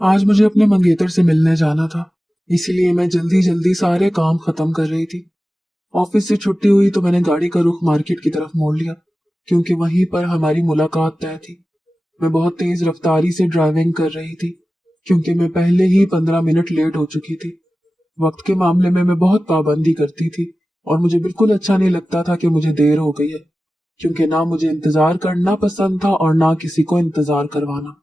आज मुझे अपने मंगेतर से मिलने जाना था, इसीलिए मैं जल्दी जल्दी सारे काम खत्म कर रही थी। ऑफिस से छुट्टी हुई तो मैंने गाड़ी का रुख मार्केट की तरफ मोड़ लिया, क्योंकि वहीं पर हमारी मुलाकात तय थी। मैं बहुत तेज रफ्तारी से ड्राइविंग कर रही थी, क्योंकि मैं पहले ही 15 मिनट लेट हो चुकी थी। वक्त के मामले में मैं बहुत पाबंदी करती थी और मुझे बिल्कुल अच्छा नहीं लगता था कि मुझे देर हो गई है, क्योंकि ना मुझे इंतजार करना पसंद था और ना किसी को इंतजार करवाना।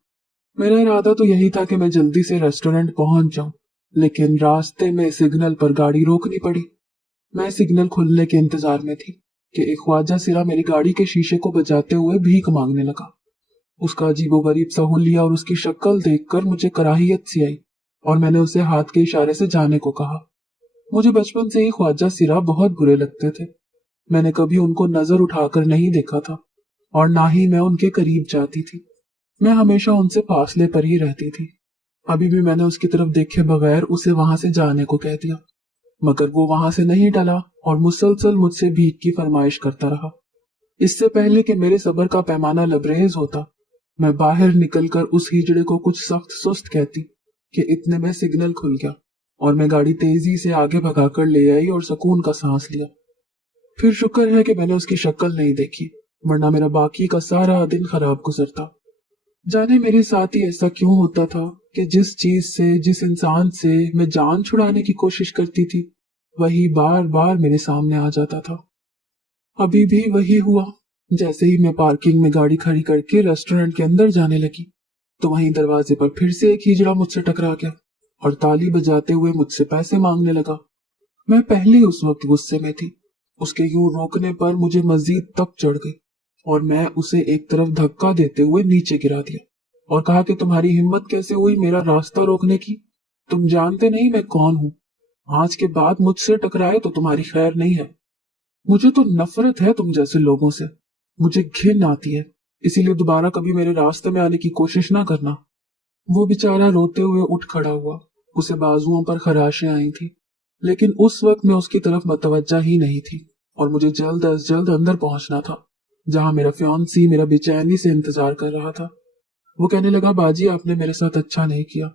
मेरा इरादा तो यही था कि मैं जल्दी से रेस्टोरेंट पहुंच जाऊं, लेकिन रास्ते में सिग्नल पर गाड़ी रोकनी पड़ी। मैं सिग्नल खुलने के इंतजार में थी कि एक ख्वाजा सिरा मेरी गाड़ी के शीशे को बजाते हुए भीख मांगने लगा। उसका अजीबोगरीब सा हुलिया और उसकी शक्ल देखकर मुझे कराहियत सी आई और मैंने उसे हाथ के इशारे से जाने को कहा। मुझे बचपन से ही ख्वाजा सिरा बहुत बुरे लगते थे। मैंने कभी उनको नजर उठाकर नहीं देखा था और ना ही मैं उनके करीब जाती थी। मैं हमेशा उनसे फासले पर ही रहती थी। अभी भी मैंने उसकी तरफ देखे बगैर उसे वहां से जाने को कह दिया, मगर वो वहां से नहीं टला और मुसलसल मुझसे भीख की फरमाइश करता रहा। इससे पहले कि मेरे सब्र का पैमाना लबरेज होता, मैं बाहर निकलकर उस हिजड़े को कुछ सख्त सुस्त कहती कि इतने में सिग्नल खुल गया और मैं गाड़ी तेजी से आगे भगाकर ले आई और सुकून का सांस लिया। फिर शुक्र है कि मैंने उसकी शक्ल नहीं देखी, वरना मेरा बाकी का सारा दिन खराब गुजरता। जाने मेरे साथ ही ऐसा क्यों होता था कि जिस चीज से, जिस इंसान से मैं जान छुड़ाने की कोशिश करती थी, वही बार बार मेरे सामने आ जाता था। अभी भी वही हुआ। जैसे ही मैं पार्किंग में गाड़ी खड़ी करके रेस्टोरेंट के अंदर जाने लगी, तो वहीं दरवाजे पर फिर से एक हिजड़ा मुझसे टकरा गया और ताली बजाते हुए मुझसे पैसे मांगने लगा। मैं पहले उस वक्त गुस्से में थी। उसके यूं रोकने पर मुझे मजीद तप चढ़ गई और मैं उसे एक तरफ धक्का देते हुए नीचे गिरा दिया और कहा कि तुम्हारी हिम्मत कैसे हुई मेरा रास्ता रोकने की? तुम जानते नहीं मैं कौन हूँ। आज के बाद मुझसे टकराए तो तुम्हारी खैर नहीं है। मुझे तो नफरत है तुम जैसे लोगों से। मुझे घिन आती है, इसीलिए दोबारा कभी मेरे रास्ते में आने की कोशिश ना करना। वो बेचारा रोते हुए उठ खड़ा हुआ। उसे बाजुओं पर खराशें आई थी, लेकिन उस वक्त मैं उसकी तरफ मतवज्जा ही नहीं थी और मुझे जल्द अज जल्द अंदर पहुंचना था, जहां मेरा फियांसी मेरा बेचैनी से इंतजार कर रहा था। वो कहने लगा, बाजी आपने मेरे साथ अच्छा नहीं किया।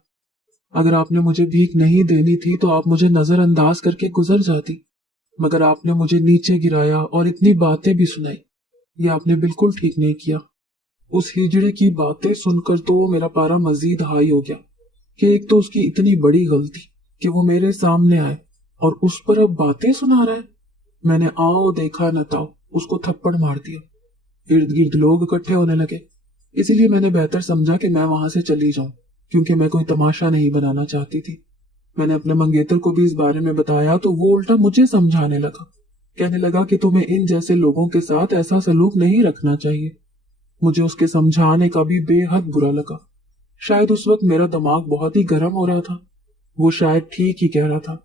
अगर आपने मुझे भीख नहीं देनी थी तो आप मुझे नजरअंदाज करके गुजर जाती, मगर आपने मुझे नीचे गिराया और इतनी बातें भी सुनाई। ये आपने बिल्कुल ठीक नहीं किया। उस हिजड़े की बातें सुनकर तो मेरा पारा मजीद हाई हो गया कि एक तो उसकी इतनी बड़ी गलती कि वो मेरे सामने आए और उस पर अब बातें सुना रहा है। मैंने आओ देखा न ताओ उसको थप्पड़ मार दिया। इर्द गिर्द लोग इकट्ठे होने लगे, इसीलिए मैंने बेहतर समझा कि मैं वहां से चली जाऊं, क्योंकि मैं कोई तमाशा नहीं बनाना चाहती थी। मैंने अपने मंगेतर को भी इस बारे में बताया तो वो उल्टा मुझे समझाने लगा। कहने लगा कि तुम्हें इन जैसे लोगों के साथ ऐसा सलूक नहीं रखना चाहिए। मुझे उसके समझाने का भी बेहद बुरा लगा। शायद उस वक्त मेरा दिमाग बहुत ही गर्म हो रहा था। वो शायद ठीक ही कह रहा था।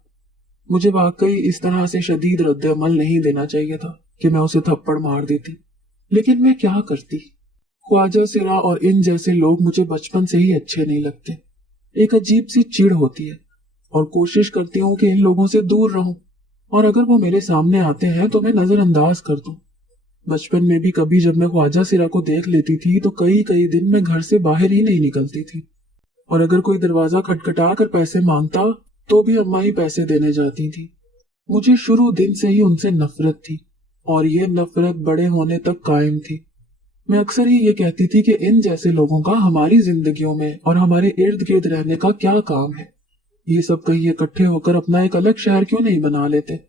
मुझे वाकई इस तरह से शदीद रद्द-ए-अमल नहीं देना चाहिए था कि मैं उसे थप्पड़ मार देती, लेकिन मैं क्या करती। ख्वाजा सिरा और इन जैसे लोग मुझे बचपन से ही अच्छे नहीं लगते। एक अजीब सी चिढ़ होती है और कोशिश करती हूँ कि इन लोगों से दूर रहूं, और अगर वो मेरे सामने आते हैं तो मैं नजरअंदाज कर दूं। बचपन में भी कभी जब मैं ख्वाजा सिरा को देख लेती थी तो कई कई दिन मैं घर से बाहर ही नहीं निकलती थी, और अगर कोई दरवाजा खटखटा कर पैसे मांगता तो भी अम्मा ही पैसे देने जाती थी। मुझे शुरू दिन से ही उनसे नफरत थी और ये नफरत बड़े होने तक कायम थी। मैं अक्सर ही ये कहती थी कि इन जैसे लोगों का हमारी जिंदगियों में और हमारे इर्द गिर्द रहने का क्या काम है। ये सब कहीं इकट्ठे होकर अपना एक अलग शहर क्यों नहीं बना लेते?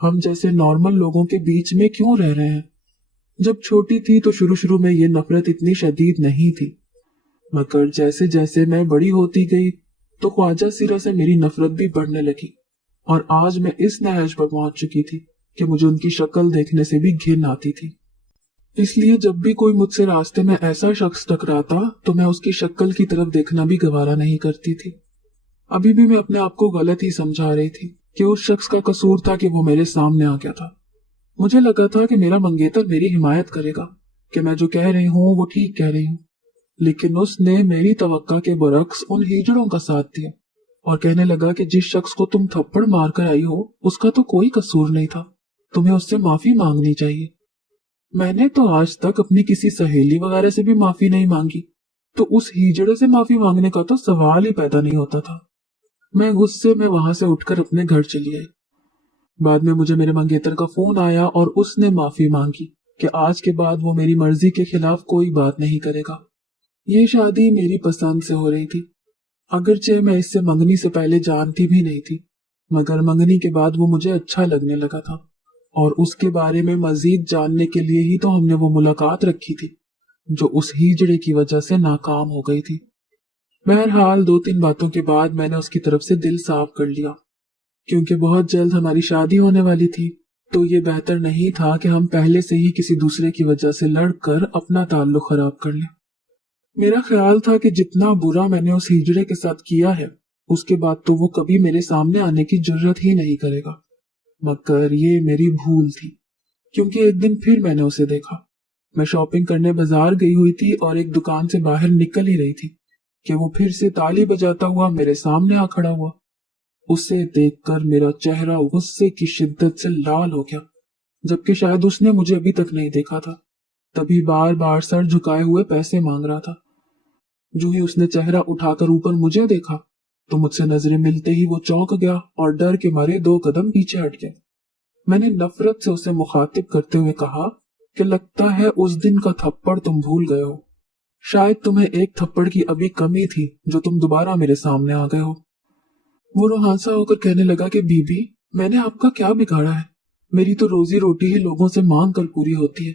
हम जैसे नॉर्मल लोगों के बीच में क्यों रह रहे हैं? जब छोटी थी तो शुरू शुरू में ये नफरत इतनी शदीद नहीं थी, मगर जैसे जैसे मैं बड़ी होती गई तो ख्वाजा सिरा से मेरी नफरत भी बढ़ने लगी, और आज मैं इस नहज पर पहुंच चुकी थी कि मुझे उनकी शक्ल देखने से भी घिन आती थी। इसलिए जब भी कोई मुझसे रास्ते में ऐसा शख्स टकराता तो मैं उसकी शक्ल की तरफ देखना भी गवारा नहीं करती थी। अभी भी मैं अपने आप को गलत ही समझा रही थी कि उस शख्स का कसूर था कि वो मेरे सामने आ गया था। मुझे लगा था कि मेरा मंगेतर मेरी हिमायत करेगा, कि मैं जो कह रही हूँ वो ठीक कह रही हूँ, लेकिन उसने मेरी तवक्का के बरक्स उन हिजड़ों का साथ दिया और कहने लगा कि जिस शख्स को तुम थप्पड़ मार कर आई हो उसका तो कोई कसूर नहीं था, तुम्हें उससे माफी मांगनी चाहिए। मैंने तो आज तक अपनी किसी सहेली वगैरह से भी माफी नहीं मांगी, तो उस हीजड़े से माफी मांगने का तो सवाल ही पैदा नहीं होता था। मैं गुस्से में वहां से उठकर अपने घर चली आई। बाद में मुझे मेरे मंगेतर का फोन आया और उसने माफी मांगी कि आज के बाद वो मेरी मर्जी के खिलाफ कोई बात नहीं करेगा। ये शादी मेरी पसंद से हो रही थी, अगरचे मैं इससे मंगनी से पहले जानती भी नहीं थी, मगर मंगनी के बाद वो मुझे अच्छा लगने लगा था और उसके बारे में मजीद जानने के लिए ही तो हमने वो मुलाकात रखी थी जो उस हीजड़े की वजह से नाकाम हो गई थी। बहरहाल 2-3 बातों के बाद मैंने उसकी तरफ से दिल साफ कर लिया, क्योंकि बहुत जल्द हमारी शादी होने वाली थी, तो ये बेहतर नहीं था कि हम पहले से ही किसी दूसरे की वजह से लड़कर अपना ताल्लुक खराब कर लें। मेरा ख्याल था कि जितना बुरा मैंने उस हिजड़े के साथ किया है, उसके बाद तो वो कभी मेरे सामने आने की जरूरत ही नहीं करेगा। मगर ये मेरी भूल थी, क्योंकि एक दिन फिर मैंने उसे देखा। मैं शॉपिंग करने बाजार गई हुई थी और एक दुकान से बाहर निकल ही रही थी कि वो फिर से ताली बजाता हुआ मेरे सामने आ खड़ा हुआ। उसे देखकर मेरा चेहरा गुस्से की शिद्दत से लाल हो गया, जबकि शायद उसने मुझे अभी तक नहीं देखा था, तभी बार बार सर झुकाए हुए पैसे मांग रहा था। जो ही उसने चेहरा उठाकर ऊपर मुझे देखा तो मुझसे नजरें मिलते ही वो चौंक गया और डर के मारे 2 कदम पीछे हट गया। मैंने नफरत से उसे मुखातिब करते हुए कहा कि लगता है उस दिन का थप्पड़ तुम भूल गए हो। शायद तुम्हें एक थप्पड़ की अभी कमी थी जो तुम दोबारा मेरे सामने आ गए हो। वो रोहांसा होकर कहने लगा कि बीबी, मैंने आपका क्या बिगाड़ा है? मेरी तो रोजी रोटी ही लोगों से मांग कर पूरी होती है।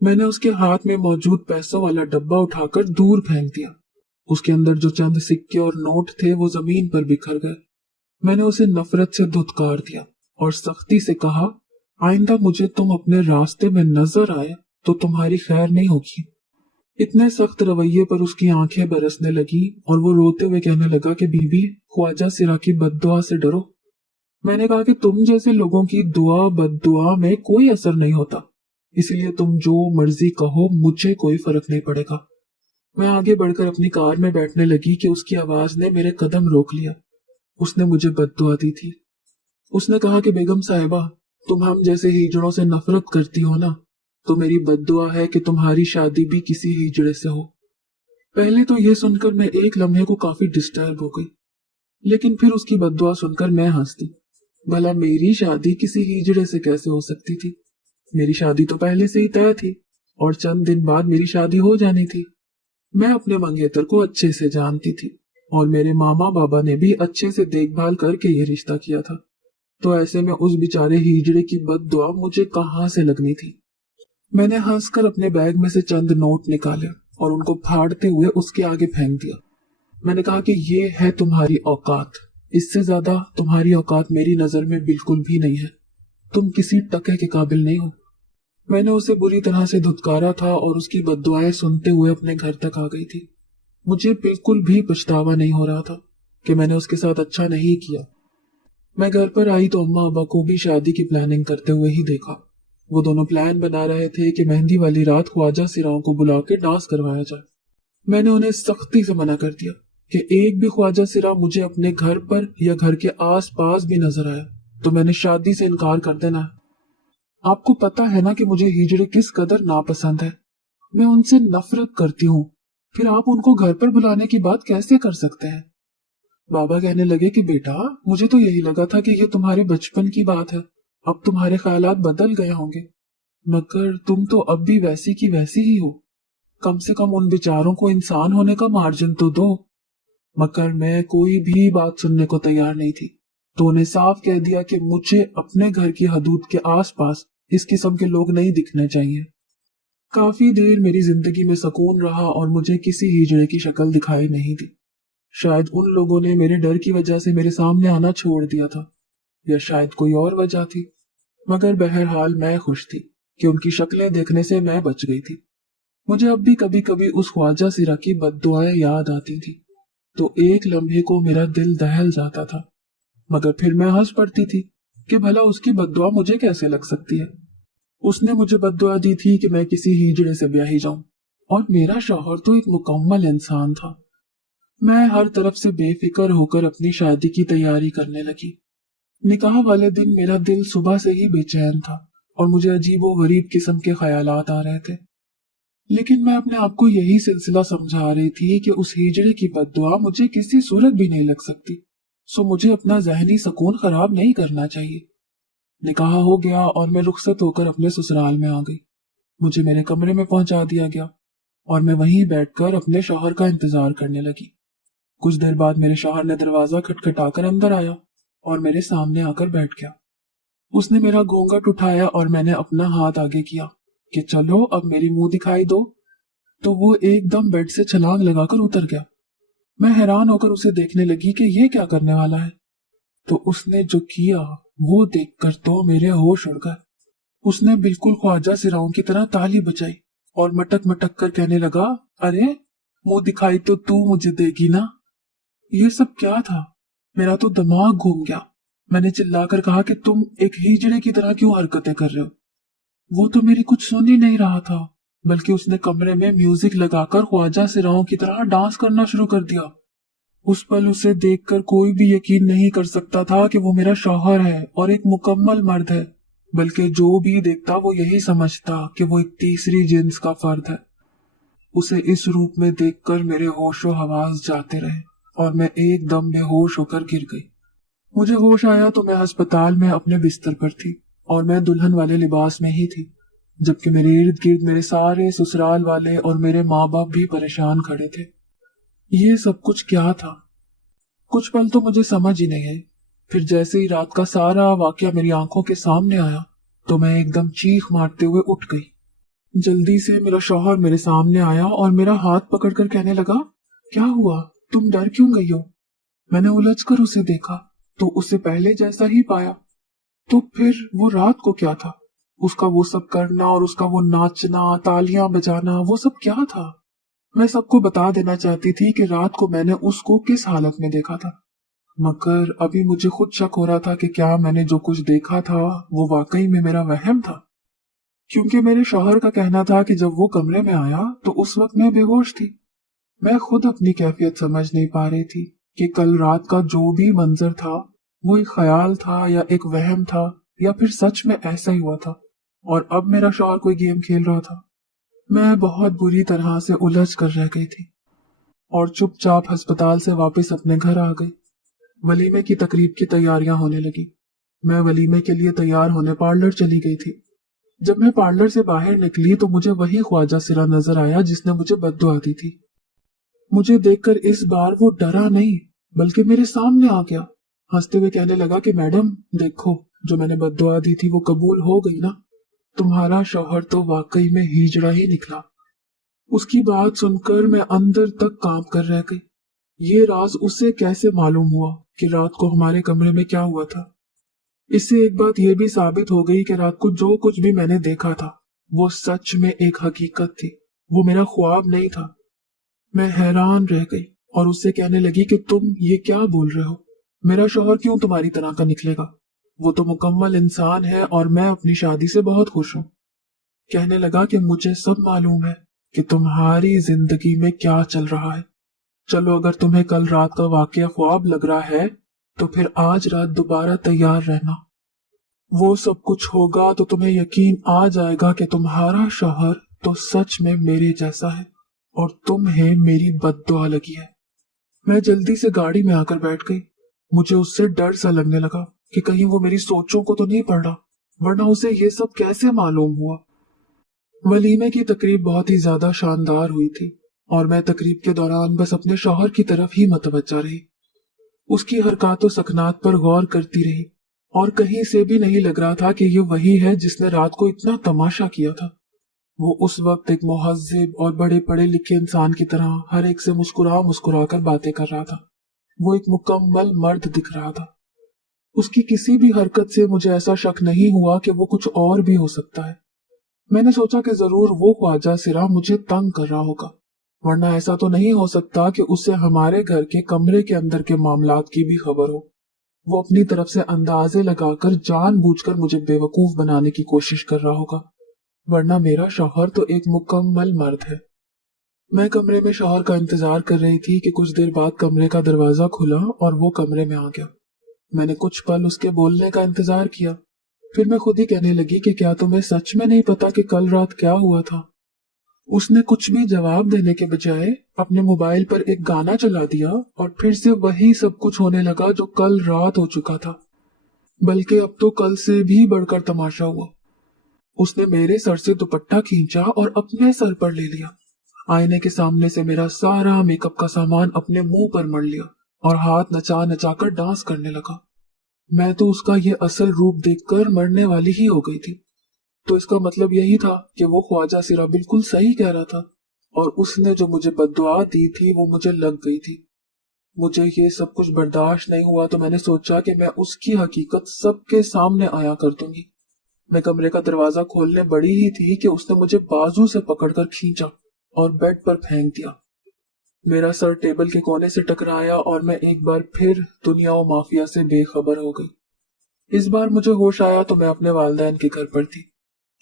मैंने उसके हाथ में मौजूद पैसों वाला डब्बा उठाकर दूर फेंक दिया। उसके अंदर जो चंद सिक्के और नोट थे वो जमीन पर बिखर गए। मैंने उसे नफरत से धुतकार दिया और सख्ती से कहा, आइंदा मुझे तुम अपने रास्ते में नजर आए तो तुम्हारी खैर नहीं होगी। इतने सख्त रवैये पर उसकी आंखें बरसने लगी और वो रोते हुए कहने लगा कि बीबी, ख्वाजा सिरा की बद्दुआ से डरो। मैंने कहा कि तुम जैसे लोगों की दुआ बद्दुआ में कोई असर नहीं होता, इसलिए तुम जो मर्जी कहो, मुझे कोई फर्क नहीं पड़ेगा। मैं आगे बढ़कर अपनी कार में बैठने लगी कि उसकी आवाज ने मेरे कदम रोक लिया। उसने मुझे बद्दुआ दी थी। उसने कहा कि बेगम साहिबा, तुम हम जैसे हिजड़ों से नफरत करती हो ना, तो मेरी बद्दुआ है कि तुम्हारी शादी भी किसी हिजड़े से हो। पहले तो यह सुनकर मैं एक लम्हे को काफी डिस्टर्ब हो गई, लेकिन फिर उसकी बद्दुआ सुनकर मैं हंस दी। भला मेरी शादी किसी हिजड़े से कैसे हो सकती थी? मेरी शादी तो पहले से ही तय थी और चंद दिन बाद मेरी शादी हो जानी थी। मैं अपने मंगेतर को अच्छे से जानती थी और मेरे मामा बाबा ने भी अच्छे से देखभाल करके ये रिश्ता किया था, तो ऐसे में उस बेचारे हिजड़े की बद्दुआ मुझे कहाँ से लगनी थी। मैंने हंसकर अपने बैग में से चंद नोट निकाले और उनको फाड़ते हुए उसके आगे फेंक दिया। मैंने कहा कि ये है तुम्हारी औकात, इससे ज्यादा तुम्हारी औकात मेरी नजर में बिल्कुल भी नहीं है। तुम किसी टके के काबिल नहीं हो। मैंने उसे बुरी तरह से धुतकारा था और उसकी बद्दुआएं सुनते हुए अपने घर तक आ गई थी। मुझे बिल्कुल भी पछतावा नहीं हो रहा था कि मैंने उसके साथ अच्छा नहीं किया। मैं घर पर आई तो अम्मा अब्बा को भी शादी की प्लानिंग करते हुए ही देखा। वो दोनों प्लान बना रहे थे कि मेहंदी वाली रात ख्वाजा सिराओं को बुला के डांस करवाया जाए। मैंने उन्हें सख्ती से मना कर दिया कि एक भी ख्वाजा सिरा मुझे अपने घर पर या घर के आस पास भी नजर आया तो मैंने शादी से इनकार कर देना है। आपको पता है ना कि मुझे हिजड़े किस कदर नापसंद है। मैं उनसे नफरत करती हूँ, फिर आप उनको घर पर बुलाने की बात कैसे कर सकते हैं? बाबा कहने लगे कि बेटा, मुझे तो यही लगा था कि ये तुम्हारे बचपन की बात है, अब तुम्हारे ख्यालात बदल गए होंगे, मगर तुम तो अब भी वैसी की वैसी ही हो। कम से कम उन बेचारों को इंसान होने का मार्जिन तो दो। मगर मैं कोई भी बात सुनने को तैयार नहीं थी, तो उन्हें साफ कह दिया कि मुझे अपने घर की हदूद के आसपास इस किस्म के लोग नहीं दिखने चाहिए। काफी देर मेरी जिंदगी में सुकून रहा और मुझे किसी हिजड़े की शक्ल दिखाई नहीं दी। शायद उन लोगों ने मेरे डर की वजह से मेरे सामने आना छोड़ दिया था, या शायद कोई और वजह थी, मगर बहरहाल मैं खुश थी कि उनकी शक्लें देखने से मैं बच गई थी। मुझे अब भी कभी कभी उस ख्वाजा सिरा की बद्दुआएं याद आती थी, तो एक लम्हे को मेरा दिल दहल जाता था, मगर फिर मैं हंस पड़ती थी कि भला उसकी बद्दुआ मुझे कैसे लग सकती है। उसने मुझे बद्दुआ दी थी कि मैं किसी हिजड़े से ब्याही जाऊं, और मेरा शौहर तो एक मुकम्मल इंसान था। मैं हर तरफ से बेफिक्र होकर अपनी शादी की तैयारी करने लगी। निकाह वाले दिन मेरा दिल सुबह से ही बेचैन था और मुझे अजीबो गरीब किस्म के ख्यालात आ रहे थे। लेकिन मैं अपने आप को यही सिलसिला समझा रही थी कि उस हिजड़े की बद्दुआ मुझे किसी सूरत भी नहीं लग सकती, सो मुझे अपना जहनी सुकून खराब नहीं करना चाहिए। निकाह हो गया और मैं रुखसत होकर अपने ससुराल में आ गई। मुझे मेरे कमरे में पहुंचा दिया गया और मैं वहीं बैठकर अपने शौहर का इंतजार करने लगी। कुछ देर बाद मेरे शौहर ने दरवाजा खटखटाकर अंदर आया और मेरे सामने आकर बैठ गया। उसने मेरा घूंघट उठाया और मैंने अपना हाथ आगे किया कि चलो अब मेरी मुंह दिखाई दो, तो वो एकदम बेड से छलांग लगाकर उतर गया। मैं हैरान होकर उसे देखने लगी कि ये क्या करने वाला है। तो उसने जो किया वो देखकर तो मेरे होश उड़ गए। उसने बिल्कुल ख्वाजा सिराओं की तरह ताली बजाई और मटक मटक कर कहने लगा, अरे मुंह दिखाई तो तू मुझे देगी ना। ये सब क्या था? मेरा तो दिमाग घूम गया। मैंने चिल्लाकर कहा कि तुम एक हिजड़े की तरह क्यों हरकतें कर रहे हो। वो तो मेरी कुछ सुन ही नहीं रहा था, बल्कि उसने कमरे में म्यूजिक लगाकर ख्वाजा सिराओं की तरह डांस करना शुरू कर दिया। उस पल उसे देखकर कोई भी यकीन नहीं कर सकता था कि वो मेरा शौहर है और एक मुकम्मल मर्द है, बल्कि जो भी देखता वो यही समझता कि वो एक तीसरी जिन्स का फर्द है। उसे इस रूप में देखकर मेरे होशो हवास जाते रहे और मैं एकदम बेहोश होकर गिर गई। मुझे होश आया तो मैं अस्पताल में अपने बिस्तर पर थी और मैं दुल्हन वाले लिबास में ही थी, जबकि मेरे इर्द गिर्द मेरे सारे ससुराल वाले और मेरे माँ बाप भी परेशान खड़े थे। ये सब कुछ क्या था? कुछ पल तो मुझे समझ ही नहीं आई। फिर जैसे ही रात का सारा वाकया मेरी आंखों के सामने आया तो मैं एकदम चीख मारते हुए उठ गई। जल्दी से मेरा शौहर मेरे सामने आया और मेरा हाथ पकड़कर कहने लगा, क्या हुआ, तुम डर क्यों गई हो? मैंने उलझ कर उसे देखा तो उसे पहले जैसा ही पाया। तो फिर वो रात को क्या था? उसका वो सब करना और उसका वो नाचना, तालियां बजाना, वो सब क्या था? मैं सबको बता देना चाहती थी कि रात को मैंने उसको किस हालत में देखा था, मगर अभी मुझे खुद शक हो रहा था कि क्या मैंने जो कुछ देखा था वो वाकई में मेरा वहम था। क्योंकि मेरे शौहर का कहना था कि जब वो कमरे में आया तो उस वक्त मैं बेहोश थी। मैं खुद अपनी कैफियत समझ नहीं पा रही थी कि कल रात का जो भी मंजर था वो एक ख्याल था या एक वहम था या फिर सच में ऐसा ही हुआ था और अब मेरा शौहर कोई गेम खेल रहा था। मैं बहुत बुरी तरह से उलझ कर रह गई थी और चुपचाप अस्पताल से वापस अपने घर आ गई। वलीमे की तकरीब की तैयारियां होने लगी। मैं वलीमे के लिए तैयार होने पार्लर चली गई थी। जब मैं पार्लर से बाहर निकली तो मुझे वही ख्वाजा सिरा नजर आया जिसने मुझे बद्दुआ दी थी। मुझे देखकर इस बार वो डरा नहीं, बल्कि मेरे सामने आ गया। हंसते हुए कहने लगा कि मैडम देखो, जो मैंने बद्दुआ दी थी वो कबूल हो गई ना। तुम्हारा शौहर तो वाकई में हिजड़ा ही निकला। उसकी बात सुनकर मैं अंदर तक कांप कर रह गई। ये राज उसे कैसे मालूम हुआ कि रात को हमारे कमरे में क्या हुआ था? इससे एक बात यह भी साबित हो गई कि रात को जो कुछ भी मैंने देखा था वो सच में एक हकीकत थी, वो मेरा ख्वाब नहीं था। मैं हैरान रह गई और उससे कहने लगी कि तुम ये क्या बोल रहे हो? मेरा शौहर क्यों तुम्हारी तरह का निकलेगा? वो तो मुकम्मल इंसान है और मैं अपनी शादी से बहुत खुश हूँ। कहने लगा कि मुझे सब मालूम है कि तुम्हारी जिंदगी में क्या चल रहा है। चलो, अगर तुम्हें कल रात का वाकया ख्वाब लग रहा है तो फिर आज रात दोबारा तैयार रहना। वो सब कुछ होगा तो तुम्हें यकीन आ जाएगा कि तुम्हारा शौहर तो सच में मेरे जैसा है और तुम्हें मेरी बद्दुआ लगी है। मैं जल्दी से गाड़ी में आकर बैठ गई। मुझे उससे डर सा लगने लगा कि कहीं वो मेरी सोचों को तो नहीं पढ़ रहा, वरना उसे ये सब कैसे मालूम हुआ। वलीमे की तकरीब बहुत ही ज्यादा शानदार हुई थी और मैं तकरीब के दौरान बस अपने शौहर की तरफ ही मतवज्जा रही। उसकी हरकत सकनात पर गौर करती रही और कहीं से भी नहीं लग रहा था कि ये वही है जिसने रात को इतना तमाशा किया था। वो उस वक्त एक मुहज्जिब और बड़े पढ़े लिखे इंसान की तरह हर एक से मुस्कुरा मुस्कुरा कर बातें कर रहा था। वो एक मुकम्मल मर्द दिख रहा था। उसकी किसी भी हरकत से मुझे ऐसा शक नहीं हुआ कि वो कुछ और भी हो सकता है। मैंने सोचा कि जरूर वो ख्वाजा सिरा मुझे तंग कर रहा होगा, वरना ऐसा तो नहीं हो सकता कि उसे हमारे घर के कमरे के अंदर के मामलात की भी खबर हो। वो अपनी तरफ से अंदाजे लगाकर जानबूझकर मुझे बेवकूफ बनाने की कोशिश कर रहा होगा, वरना मेरा शौहर तो एक मुकम्मल मर्द है। मैं कमरे में शौहर का इंतजार कर रही थी कि कुछ देर बाद कमरे का दरवाजा खुला और वो कमरे में आ गया। मैंने कुछ पल उसके बोलने का इंतजार किया, फिर मैं खुद ही कहने लगी कि क्या तुम्हें सच में नहीं पता कि कल रात क्या हुआ था? उसने कुछ भी जवाब देने के बजाय अपने मोबाइल पर एक गाना चला दिया और फिर से वही सब कुछ होने लगा जो कल रात हो चुका था, बल्कि अब तो कल से भी बढ़कर तमाशा हुआ। उसने मेरे सर से दुपट्टा खींचा और अपने सर पर ले लिया। आईने के सामने से मेरा सारा मेकअप का सामान अपने मुंह पर मढ़ लिया और हाथ नचा नचा कर डांस करने लगा। मैं तो उसका ये असल रूप देखकर मरने वाली ही हो गई थी। तो इसका मतलब यही था कि वो ख्वाजा सिरा बिल्कुल सही कह रहा था और उसने जो मुझे बद्दुआ दी थी वो मुझे लग गई थी। मुझे ये सब कुछ बर्दाश्त नहीं हुआ तो मैंने सोचा कि मैं उसकी हकीकत सबके सामने आया कर दूंगी। मैं कमरे का दरवाजा खोलने बड़ी ही थी कि उसने मुझे बाजू से पकड़कर खींचा और बेड पर फेंक दिया। मेरा सर टेबल के कोने से टकराया और मैं एक बार फिर दुनिया और माफिया से बेखबर हो गई। इस बार मुझे होश आया तो मैं अपने वालिदैन के घर पर थी।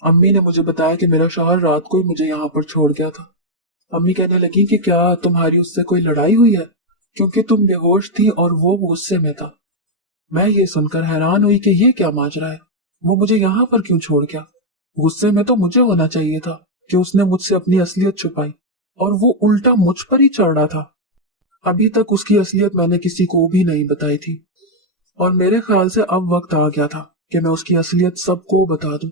अम्मी ने मुझे बताया कि मेरा शौहर रात को ही मुझे यहाँ पर छोड़ गया था। अम्मी कहने लगी कि क्या तुम्हारी उससे कोई लड़ाई हुई है, क्योंकि तुम बेहोश थी और वो गुस्से में था। मैं ये सुनकर हैरान हुई कि ये क्या माजरा है, वो मुझे यहाँ पर क्यों छोड़ गया। गुस्से में तो मुझे होना चाहिए था कि उसने मुझसे अपनी असलियत छुपाई और वो उल्टा मुझ पर ही चढ़ रहा था। अभी तक उसकी असलियत मैंने किसी को भी नहीं बताई थी और मेरे ख्याल से अब वक्त आ गया था कि मैं उसकी असलियत सबको बता दूं।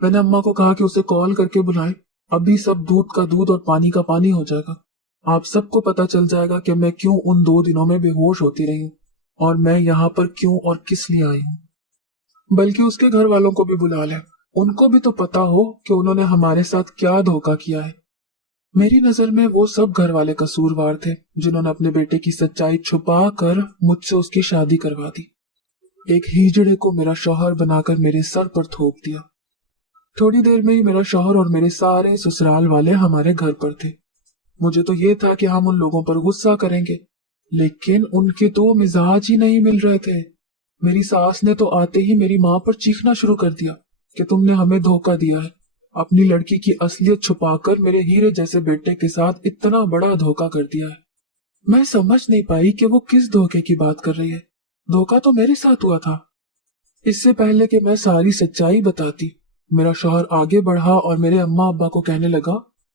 मैंने अम्मा को कहा कि उसे कॉल करके बुलाएं, अभी सब दूध का दूध और पानी का पानी हो जाएगा। आप सबको पता चल जाएगा कि मैं क्यों उन 2 दिनों में बेहोश होती रही हूँ और मैं यहाँ पर क्यों और किस लिए आई हूँ। बल्कि उसके घर वालों को भी बुला लें, उनको भी तो पता हो कि उन्होंने हमारे साथ क्या धोखा किया है। मेरी नजर में वो सब घर वाले कसूरवार थे जिन्होंने अपने बेटे की सच्चाई छुपा कर मुझसे उसकी शादी करवा दी। एक हीजड़े को मेरा शौहर बनाकर मेरे सर पर थोप दिया। थोड़ी देर में ही मेरा शौहर और मेरे सारे ससुराल वाले हमारे घर पर थे। मुझे तो ये था कि हम उन लोगों पर गुस्सा करेंगे, लेकिन उनके तो मिजाज ही नहीं मिल रहे थे। मेरी सास ने तो आते ही मेरी माँ पर चीखना शुरू कर दिया कि तुमने हमें धोखा दिया है, अपनी लड़की की असलियत छुपाकर मेरे हीरे जैसे बेटे के साथ इतना बड़ा धोखा कर दिया है। मैं समझ नहीं पाई कि वो किस धोखे की बात कर रही है। धोखा तो मेरे साथ हुआ था। इससे पहले कि मैं सारी सच्चाई बताती, मेरा शौहर आगे बढ़ा और मेरे अम्मा अब्बा को कहने लगा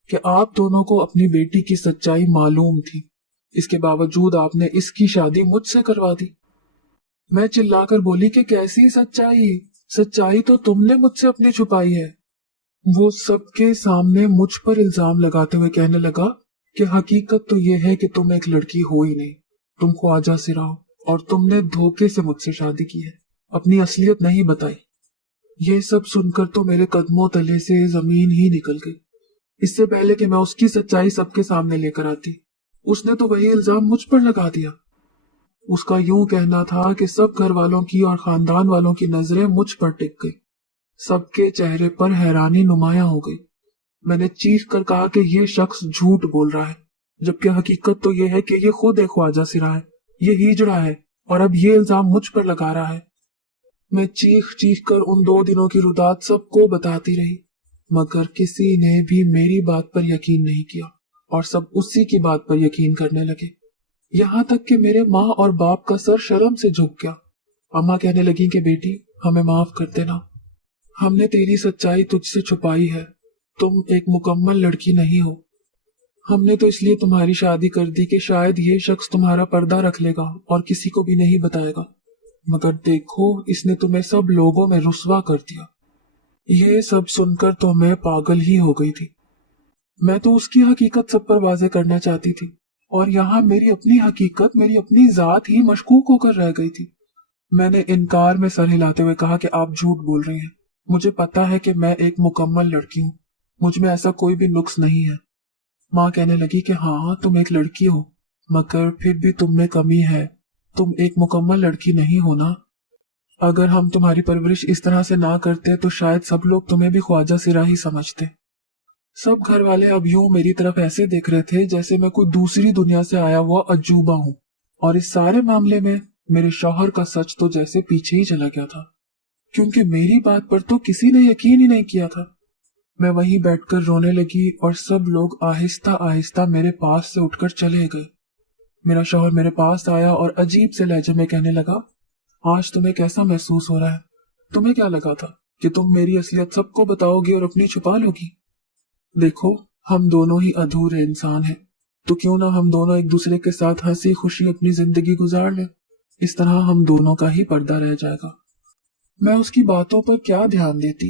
कि आप दोनों को अपनी बेटी की सच्चाई मालूम थी, इसके बावजूद आपने इसकी शादी मुझसे करवा दी। मैं चिल्लाकर बोली कि कैसी सच्चाई, सच्चाई तो तुमने मुझसे अपनी छुपाई है। वो सबके सामने मुझ पर इल्जाम लगाते हुए कहने लगा कि हकीकत तो ये है कि तुम एक लड़की हो ही नहीं, तुम ख्वाजा सिरा हो और तुमने धोखे से मुझसे शादी की है, अपनी असलियत नहीं बताई। ये सब सुनकर तो मेरे कदमों तले से जमीन ही निकल गई। इससे पहले कि मैं उसकी सच्चाई सबके सामने लेकर आती, उसने तो वही इल्जाम मुझ पर लगा दिया। उसका यूं कहना था कि सब घर वालों की और खानदान वालों की नजरें मुझ पर टिक गई। सबके चेहरे पर हैरानी नुमाया हो गई। मैंने चीख कर कहा कि ये शख्स झूठ बोल रहा है, जबकि हकीकत तो ये है कि ये खुद एक ख्वाजा सिरा है, ये हिजड़ा है और अब ये इल्जाम मुझ पर लगा रहा है। मैं चीख चीख कर उन 2 दिनों की रुदात सबको बताती रही, मगर किसी ने भी मेरी बात पर यकीन नहीं किया और सब उसी की बात पर यकीन करने लगे। यहाँ तक कि मेरे माँ और बाप का सर शर्म से झुक गया। अम्मा कहने लगी कि बेटी हमें माफ कर देना, हमने तेरी सच्चाई तुझसे छुपाई है, तुम एक मुकम्मल लड़की नहीं हो। हमने तो इसलिए तुम्हारी शादी कर दी कि शायद ये शख्स तुम्हारा पर्दा रख लेगा और किसी को भी नहीं बताएगा, मगर देखो इसने तुम्हें सब लोगों में रुस्वा कर दिया। ये सब सुनकर तो मैं पागल ही हो गई थी। मैं तो उसकी हकीकत सब पर वाजे करना चाहती थी और यहाँ मेरी अपनी हकीकत, मेरी अपनी जात ही मशकूक होकर रह गई थी। मैंने इनकार में सर हिलाते हुए कहा कि आप झूठ बोल रही हैं, मुझे पता है कि मैं एक मुकम्मल लड़की हूँ, मुझ में ऐसा कोई भी नुक्स नहीं है। माँ कहने लगी कि हाँ तुम एक लड़की हो, मगर फिर भी तुम में कमी है, तुम एक मुकम्मल लड़की नहीं हो ना। अगर हम तुम्हारी परवरिश इस तरह से ना करते तो शायद सब लोग तुम्हें भी ख्वाजा सिरा ही समझते। सब घर वाले अब यूं मेरी तरफ ऐसे देख रहे थे जैसे मैं कोई दूसरी दुनिया से आया हुआ अजूबा हूं और इस सारे मामले में मेरे शौहर का सच तो जैसे पीछे ही चला गया था, क्योंकि मेरी बात पर तो किसी ने यकीन ही नहीं किया था। मैं वहीं बैठकर रोने लगी और सब लोग आहिस्ता आहिस्ता मेरे पास से उठकर चले गए। मेरा शौहर मेरे पास आया और अजीब से लहजे में कहने लगा, आज तुम्हें कैसा महसूस हो रहा है? तुम्हें क्या लगा था कि तुम मेरी असलियत सबको बताओगी और अपनी छुपा लोगी? देखो हम दोनों ही अधूरे इंसान हैं, तो क्यों ना हम दोनों एक दूसरे के साथ हंसी खुशी अपनी जिंदगी गुजार लें। इस तरह हम दोनों का ही पर्दा रह जाएगा। मैं उसकी बातों पर क्या ध्यान देती।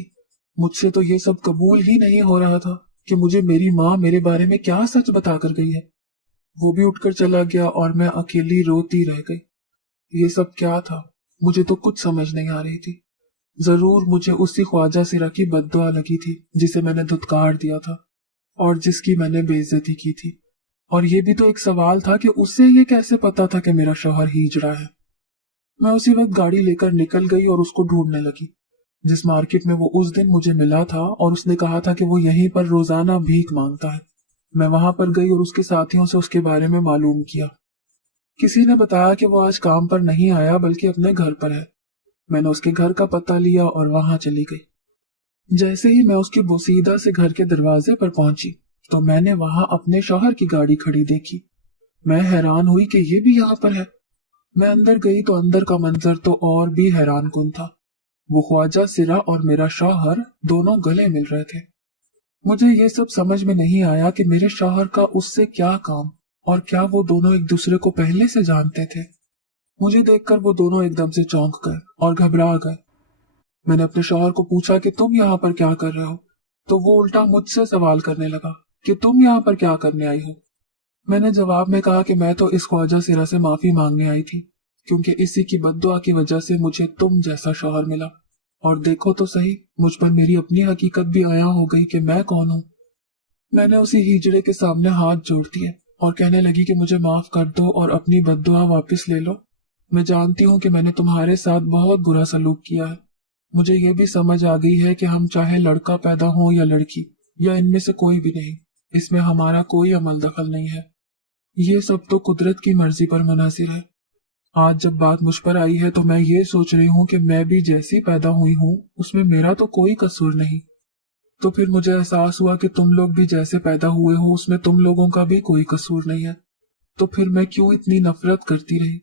मुझसे तो ये सब कबूल ही नहीं हो रहा था कि मुझे मेरी माँ मेरे बारे में क्या सच बता कर गई है। वो भी उठकर चला गया और मैं अकेली रोती रह गई। ये सब क्या था, मुझे तो कुछ समझ नहीं आ रही थी। जरूर मुझे उसी ख्वाजा सिरा की बद्दुआ लगी थी जिसे मैंने धुतकार दिया था और जिसकी मैंने बेइज्जती की थी। और ये भी तो एक सवाल था कि उसे ये कैसे पता था कि मेरा शौहर हिजड़ा है। मैं उसी वक्त गाड़ी लेकर निकल गई और उसको ढूंढने लगी, जिस मार्केट में वो उस दिन मुझे मिला था और उसने कहा था कि वो यहीं पर रोजाना भीख मांगता है। मैं वहां पर गई और उसके साथियों से उसके बारे में मालूम किया। किसी ने बताया कि वो आज काम पर नहीं आया बल्कि अपने घर पर है। मैंने उसके घर का पता लिया और वहां चली गई। जैसे ही मैं उसकी बोसीदा से घर के दरवाजे पर पहुंची तो मैंने वहां अपने शौहर की गाड़ी खड़ी देखी। मैं हैरान हुई कि ये भी यहाँ पर है। मैं अंदर गई तो अंदर का मंजर तो और भी हैरान कुन था। वो ख्वाजा सिरा और मेरा शौहर दोनों गले मिल रहे थे। मुझे ये सब समझ में नहीं आया कि मेरे शौहर का उससे क्या काम और क्या वो दोनों एक दूसरे को पहले से जानते थे। मुझे देखकर वो दोनों एकदम से चौंक गए और घबरा गए। मैंने अपने शौहर को पूछा कि तुम यहाँ पर क्या कर रहे हो, तो वो उल्टा मुझसे सवाल करने लगा कि तुम यहाँ पर क्या करने आई हो। मैंने जवाब में कहा कि मैं तो इस ख्वाजा सिरा से माफी मांगने आई थी, क्योंकि इसी की बद्दुआ की वजह से मुझे तुम जैसा शौहर मिला। और देखो तो सही, मुझ पर मेरी अपनी हकीकत भी आया हो गई कि मैं कौन हूँ। मैंने उसी हिजड़े के सामने हाथ जोड़ दिए और कहने लगी कि मुझे माफ कर दो और अपनी बद्दुआ वापस ले लो। मैं जानती हूँ कि मैंने तुम्हारे साथ बहुत बुरा सलूक किया है। मुझे ये भी समझ आ गई है कि हम चाहे लड़का पैदा हो या लड़की या इनमें से कोई भी नहीं, इसमें हमारा कोई अमल दखल नहीं है। ये सब तो कुदरत की मर्जी पर मुनासिर है। आज जब बात मुझ पर आई है तो मैं ये सोच रही हूँ कि मैं भी जैसी पैदा हुई हूँ उसमें मेरा तो कोई कसूर नहीं। तो फिर मुझे एहसास हुआ कि तुम लोग भी जैसे पैदा हुए हो उसमें तुम लोगों का भी कोई कसूर नहीं है। तो फिर मैं क्यों इतनी नफरत करती रही।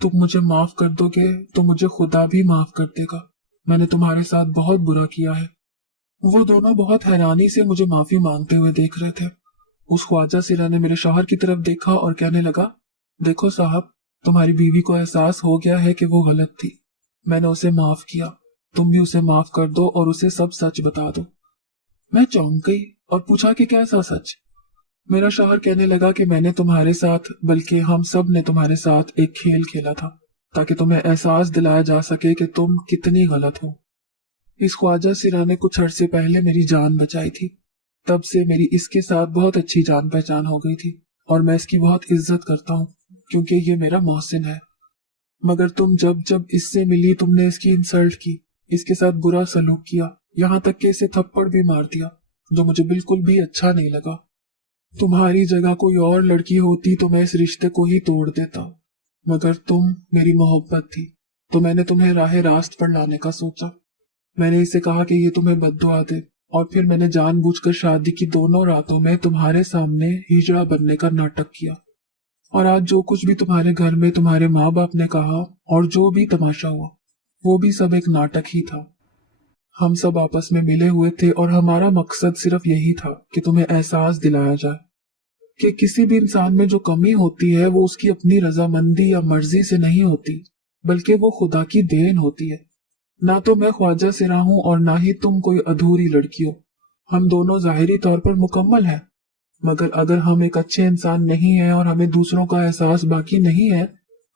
तुम मुझे माफ कर दोगे तो मुझे खुदा भी माफ कर देगा। मैंने तुम्हारे साथ बहुत बुरा किया है। वो दोनों बहुत हैरानी से मुझे माफी मांगते हुए देख रहे थे। उस ख्वाजा सिरा ने मेरे शौहर की तरफ देखा और कहने लगा, देखो साहब, तुम्हारी बीवी को एहसास हो गया है कि वो गलत थी। मैंने उसे माफ किया, तुम भी उसे माफ कर दो और उसे सब सच बता दो। मैं चौंक गई और पूछा कि कैसा सच। मेरा शौहर कहने लगा कि मैंने तुम्हारे साथ, बल्कि हम सब ने तुम्हारे साथ एक खेल खेला था ताकि तुम्हें एहसास दिलाया जा सके कि तुम कितनी गलत हो। इस ख्वाजा सिरा ने कुछ अरसे पहले मेरी जान बचाई थी। तब से मेरी इसके साथ बहुत अच्छी जान पहचान हो गई थी और मैं इसकी बहुत इज्जत करता हूँ क्योंकि ये मेरा मोहसिन है। मगर तुम जब जब इससे मिली तुमने इसकी इंसल्ट की, इसके साथ बुरा सलूक किया, यहाँ तक कि इसे थप्पड़ भी मार दिया, जो मुझे बिल्कुल भी अच्छा नहीं लगा। तुम्हारी जगह कोई और लड़की होती तो मैं इस रिश्ते को ही तोड़ देता, मगर तुम मेरी मोहब्बत थी तो मैंने तुम्हें राह रास्त पर लाने का सोचा। मैंने इसे कहा कि ये तुम्हें बद्दुआ दे और फिर मैंने जानबूझकर शादी की दोनों रातों में तुम्हारे सामने हिजड़ा बनने का नाटक किया। और आज जो कुछ भी तुम्हारे घर में तुम्हारे माँ बाप ने कहा और जो भी तमाशा हुआ, वो भी सब एक नाटक ही था। हम सब आपस में मिले हुए थे और हमारा मकसद सिर्फ यही था कि तुम्हें एहसास दिलाया जाए कि किसी भी इंसान में जो कमी होती है वो उसकी अपनी रजामंदी या मर्जी से नहीं होती, बल्कि वो खुदा की देन होती है। ना तो मैं ख्वाजा सिरा हूं और ना ही तुम कोई अधूरी लड़की हो। हम दोनों जाहिरी तौर पर मुकम्मल हैं, मगर अगर हम एक अच्छे इंसान नहीं हैं और हमें दूसरों का एहसास बाकी नहीं है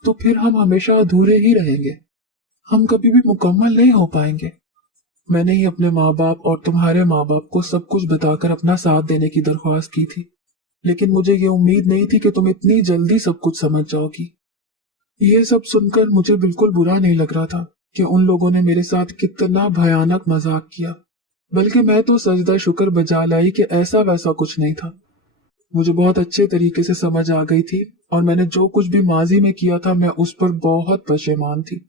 तो फिर हम हमेशा अधूरे ही रहेंगे। हम कभी भी मुकम्मल नहीं हो पाएंगे। मैंने ही अपने माँ बाप और तुम्हारे माँ बाप को सब कुछ बताकर अपना साथ देने की दरख्वास्त की थी, लेकिन मुझे ये उम्मीद नहीं थी कि तुम इतनी जल्दी सब कुछ समझ जाओगी। ये सब सुनकर मुझे बिल्कुल बुरा नहीं लग रहा था कि उन लोगों ने मेरे साथ कितना भयानक मजाक किया, बल्कि मैं तो सजदा शुक्र बजा लाई कि ऐसा वैसा कुछ नहीं था। मुझे बहुत अच्छे तरीके से समझ आ गई थी और मैंने जो कुछ भी माजी में किया था मैं उस पर बहुत पशेमान थी।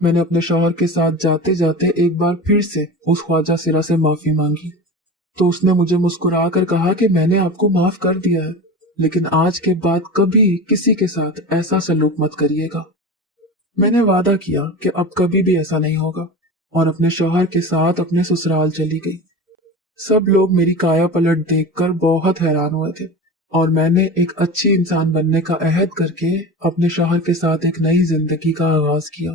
मैंने अपने शौहर के साथ जाते जाते एक बार फिर से उस ख्वाजा सिरा से माफी मांगी, तो उसने मुझे मुस्कुराकर कहा कि मैंने आपको माफ कर दिया है, लेकिन आज के बाद कभी किसी के साथ ऐसा सलूक मत करिएगा। मैंने वादा किया कि अब कभी भी ऐसा नहीं होगा और अपने शौहर के साथ अपने ससुराल चली गई। सब लोग मेरी काया पलट देखकर बहुत हैरान हुए थे और मैंने एक अच्छी इंसान बनने का अहद करके अपने शौहर के साथ एक नई जिंदगी का आगाज किया।